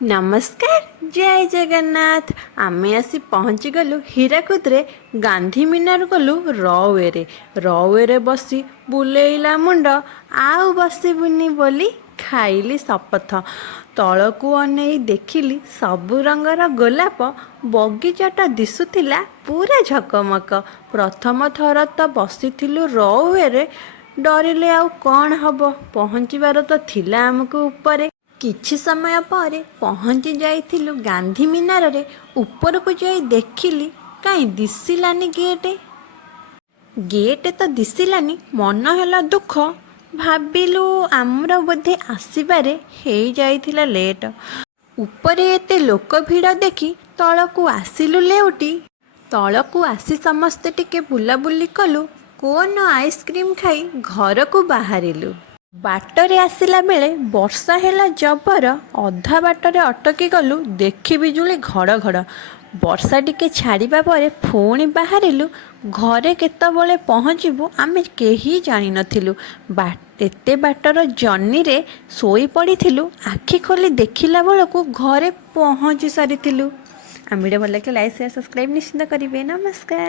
नमस्कार। जय जगन्नाथ। आमे आसी पहुँची गलु हीराकुदरे गांधी मीनार गलु रवे बसी बुलेइला मुंड आउ बसबुनी बोली खाइली शपथ। तलकू अनेई देखिली सबु रंगर गोलाप बगीचाटा दिशुथिला पूरा झकमक। प्रथम थर तो बसीथिलु रवे डरिले आउ कौन हब, पहुँचबार तो थिला आमको उपरे। किछि समय पर पहुँची जाइथिलु गांधी मीनार रे। ऊपर को जाई देखिली काई दिसिलानी गेट तो दिसिलानी। मन हैला दुख। भाबिलु आमर बोधे आसीबारे हे जाइथिला लेट। उपरे एते लोक भिड़ देखी तलकू आसिलु लेउटी। तलकू आसी समस्ते टिके बुलाबुली कलु। कोन आइसक्रीम खाई घर को बाहरिलु। बाटरे आसिला बेले वर्षा हैला जबर। अधा बाटरे अटकी गलु देखी बिजुली घड़। वर्षा टिके छाड़िबा परे पुणी बाहरिलु। घरे केतबेले पहुँचबु आमे केही जानि नथिलु। एते बाटर जर्नी रे सोई पड़िथिलु। आखि खोली देखिला बेलकू घरे पहुँची सारिथिलु। आम वीडियो भल लाइक शेयर सब्सक्राइब निश्चित करेंगे। नमस्कार।